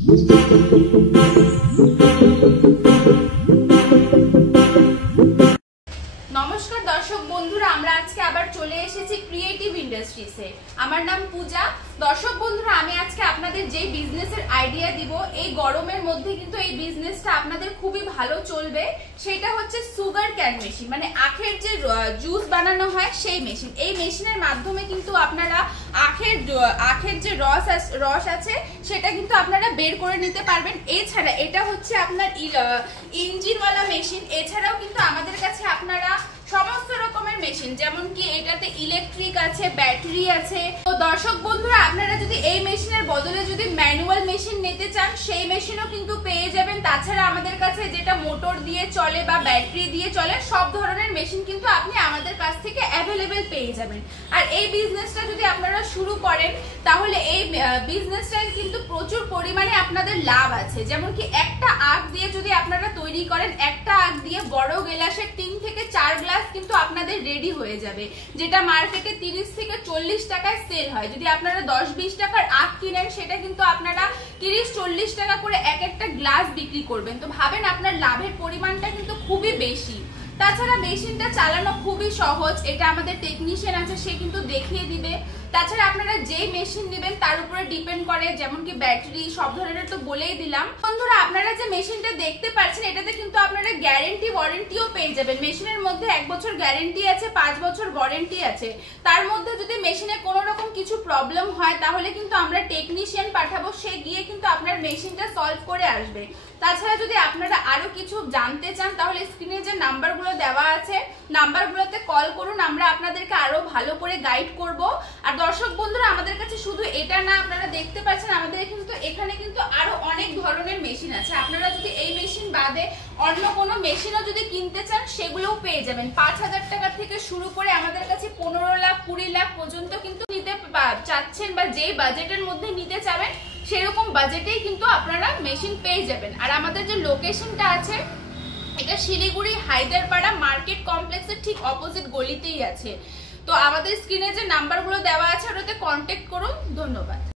নমস্কার দর্শক বন্ধুরা, আমরা আজকে আবার চলে এসেছি ক্রিয়েটিভ ইন্ডাস্ট্রিজে। আমার নাম পূজা। দর্শক বন্ধুরা, আমি আজকে আপনাদের যে বিজনেসের আইডিয়া দিব, এই গরমের মধ্যে কিন্তু এই বিজনেসটা আপনাদের খুবই ভালো চলবে। সেটা হচ্ছে সুগার ক্যান মেশিন, মানে আখের যে জুস বানানো হয় সেই মেশিন। এই মেশিনের মাধ্যমে কিন্তু আপনারা আখের যে রস আছে সেটা কিন্তু আপনারা বের করে নিতে পারবেন। এছাড়া এটা হচ্ছে আপনার ইঞ্জিনওয়ালা মেশিন। এছাড়াও কিন্তু আমাদের কাছে আপনারা সমস্ত রকমের মেশিন, যেমন কি এটাতে ইলেকট্রিক আছে, ব্যাটারি আছে। তো দর্শক বন্ধুরা, আপনারা যদি এই মেশিনের বদলে যদি ম্যানুয়াল মেশিন নিতে চান, সেই মেশিনও কিন্তু পেয়ে যাবেন। তাছাড়া আমাদের কাছে যেটা মোটর দিয়ে চলে বা ব্যাটারি দিয়ে চলে, সব ধরনের মেশিন কিন্তু আপনি আমাদের কাছ থেকে অ্যাভেলেবেল পেয়ে যাবেন। আর এই বিজনেসটা যদি আপনারা শুরু করেন, তাহলে এই বিজনেসটায় কিন্তু প্রচুর পরিমাণে আপনাদের লাভ আছে। যেমন কি একটা আখ দিয়ে যদি আপনারা তৈরি করেন, একটা আখ দিয়ে বড় গ্লাসের 3 থেকে 4 গ্লাস কিন্তু আপনাদের রেডি হয়ে যাবে, যেটা মার্কেটে 30 থেকে 40 টাকায় সেল হয়। যদি আপনারা 10-20 টাকার আখ কিনেন, সেটা কিন্তু আপনারা 30-40 টাকা করে এক একটা গ্লাস বিক্রি করবেন। তো ভাবেন আপনার লাভের পরিমাণটা কিন্তু খুবই বেশি। তাছাড়া মেশিনটা চালানো খুবই সহজ। এটা আমাদের টেকনিশিয়ান আছে, সে কিন্তু দেখিয়ে দিবে। তাছাড়া আপনারা যে মেশিন নেবেন তার উপরে ডিপেন্ড করে, যেমন কি ব্যাটারি, সব ধরনের তো বলেই দিলাম। বন্ধুরা, আপনারা যে মেশিনটা দেখতে পাচ্ছেন, এটাতে কিন্তু আপনারা গ্যারেন্টি ওয়ারেন্টিও পেয়ে যাবেন। মেশিনের মধ্যে 1 বছর গ্যারেন্টি আছে, 5 বছর ওয়ারেন্টি আছে। তার মধ্যে যদি মেশিনে কোনো রকম কিছু প্রবলেম হয়, তাহলে কিন্তু আমরা টেকনিশিয়ান পাঠাবো, সে গিয়ে কিন্তু আপনার মেশিনটা সলভ করে আসবে। তাছাড়া যদি আপনারা আরো কিছু জানতে চান, তাহলে স্ক্রিনে যে নাম্বারগুলো দেওয়া আছে, নাম্বারগুলোতে কল করুন, আমরা আপনাদেরকে আরো ভালো করে গাইড করব। আর দর্শক বন্ধুরা, আমাদের কাছে শুধু এটা না, আপনারা দেখতে পাচ্ছেন আমাদের কিন্তু এখানে কিন্তু আরো অনেক ধরনের মেশিন আছে। আপনারা যদি এই মেশিন বাদে অন্য কোনো মেশিনও যদি কিনতে চান, সেগুলোও পেয়ে যাবেন। 5,000 টাকা থেকে শুরু করে আমাদের কাছে 15 লাখ 20 লাখ পর্যন্ত কিন্তু নিতে চাচ্ছেন, বা যেই বাজেটের মধ্যে নিতে চাবেন সেরকম বাজেটেই কিন্তু আপনারা মেশিন পেয়ে যাবেন। আর আমাদের যে লোকেশনটা আছে, এটা শিলিগুড়ি হায়দারপাড়া মার্কেট কমপ্লেক্সের ঠিক অপোজিট গলিতেই আছে। তো আমাদের স্ক্রিনে যে নাম্বারগুলো দেওয়া আছে, ওটাতে কন্ট্যাক্ট করুন। ধন্যবাদ।